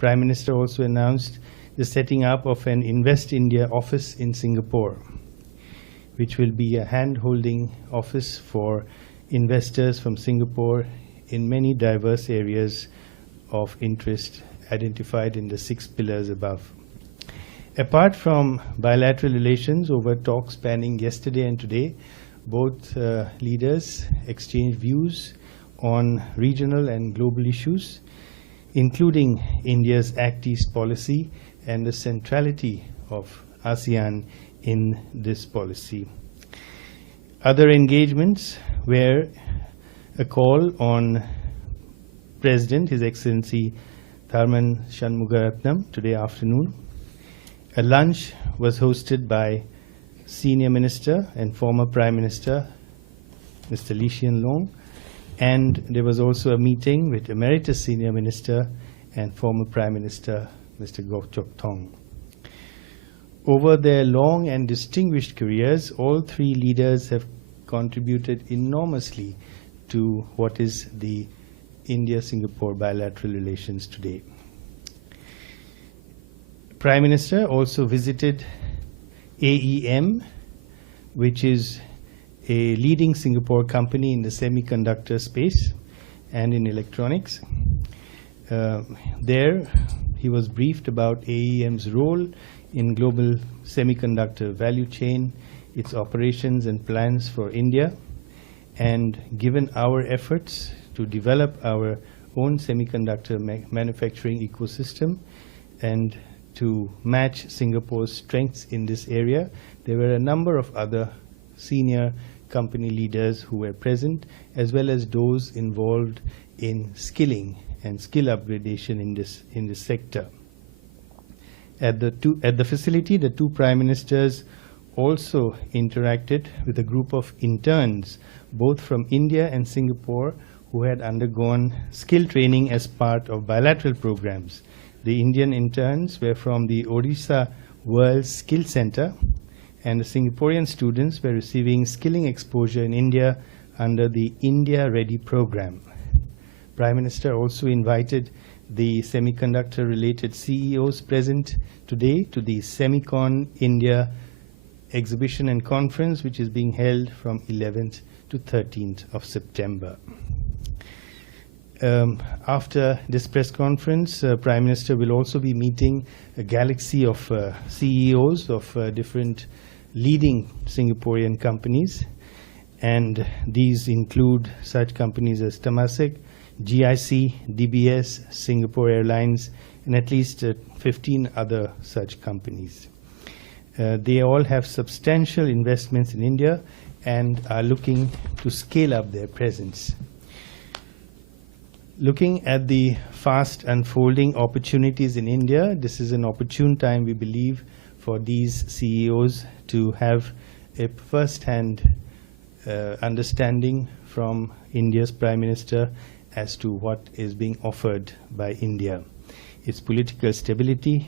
Prime Minister also announced the setting up of an Invest India office in Singapore, which will be a hand-holding office for investors from Singapore in many diverse areas of interest identified in the 6 pillars above. Apart from bilateral relations over talks spanning yesterday and today, both leaders exchanged views on regional and global issues, including India's Act East policy and the centrality of ASEAN in this policy. Other engagements were a call on President, His Excellency Tharman Shanmugaratnam today afternoon. A lunch was hosted by Senior Minister and former Prime Minister, Mr. Lee Hsien Loong, and there was also a meeting with Emeritus Senior Minister and former Prime Minister, Mr. Goh Chok Tong. Over their long and distinguished careers, all 3 leaders have contributed enormously to what is the India-Singapore bilateral relations today. Prime Minister also visited AEM, which is a leading Singapore company in the semiconductor space and in electronics. There, he was briefed about AEM's role in global semiconductor value chain, its operations and plans for India, and given our efforts to develop our own semiconductor manufacturing ecosystem and to match Singapore's strengths in this area, there were a number of other senior company leaders who were present, as well as those involved in skilling and skill upgradation in this sector. At the facility, the 2 Prime Ministers also interacted with a group of interns, both from India and Singapore, who had undergone skill training as part of bilateral programs. The Indian interns were from the Odisha World Skill Center, and the Singaporean students were receiving skilling exposure in India under the India Ready program. Prime Minister also invited the semiconductor-related CEOs present today to the Semicon India exhibition and conference, which is being held from 11th to 13th of September. After this press conference, Prime Minister will also be meeting a galaxy of CEOs of different leading Singaporean companies, and these include such companies as Temasek, GIC, DBS, Singapore Airlines, and at least 15 other such companies. They all have substantial investments in India and are looking to scale up their presence. Looking at the fast unfolding opportunities in India, this is an opportune time, we believe, for these CEOs to have a first-hand understanding from India's Prime Minister as to what is being offered by India. Its political stability,